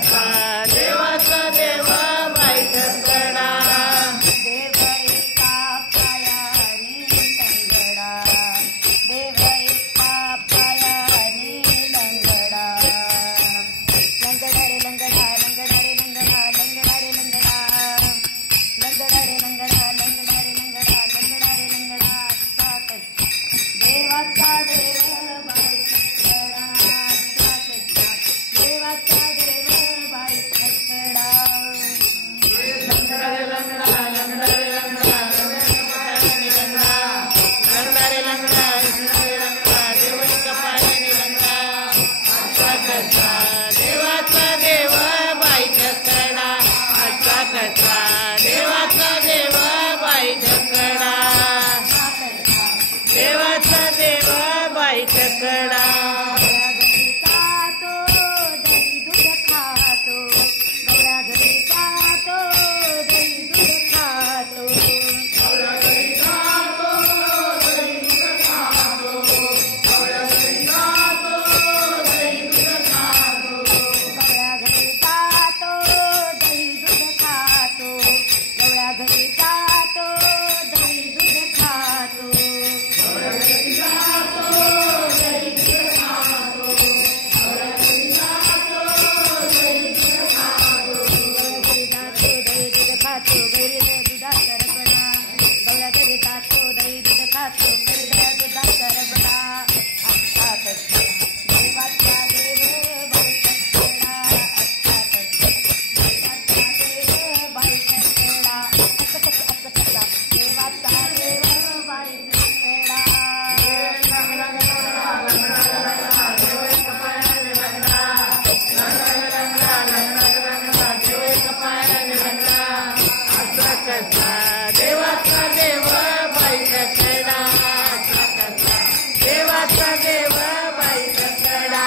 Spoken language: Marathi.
कसा देवाचा देव बाई ठकडा देव एका पायानी लंगडा देव एका पायानी लंगडा लंगडा रे लंगडा लंगडा रे लंगडा लंगडा रे लंगडा लंगडा रे लंगडा लंगडा रे लंगडा लंगडा रे लंगडा देवाचा देव बाई ठकडा देवाचा देव बाई ठकडा देवाचा देव बाई ठकडा असा कसा देवाचा देव बाई ठकडा देवाचा देव बाई ठकडा गवळ्या घरी जातो दही दूध खातो गवळ्या घरी जातो दही दूध खातो गवळ्या घरी जातो दही दूध खातो गवळ्या घरी जातो दही दूध खातो गवळ्या घरी जातो दही दूध खातो गवळ्या घरी जातो दही दूध खातो गवळ्या घरी जातो दही दूध खातो गैर दुधा करपणा गवळ्या घरी जातो दही दूध खातो गैर दुधा करपणा अर्थात देवाचा देव बाई ठकडा अर्थात देवाचा देव बाई ठकडा देवाचा देव बाई ठकडा देवाचा देव बाई ठकडा देवाचा देव बाई ठकडा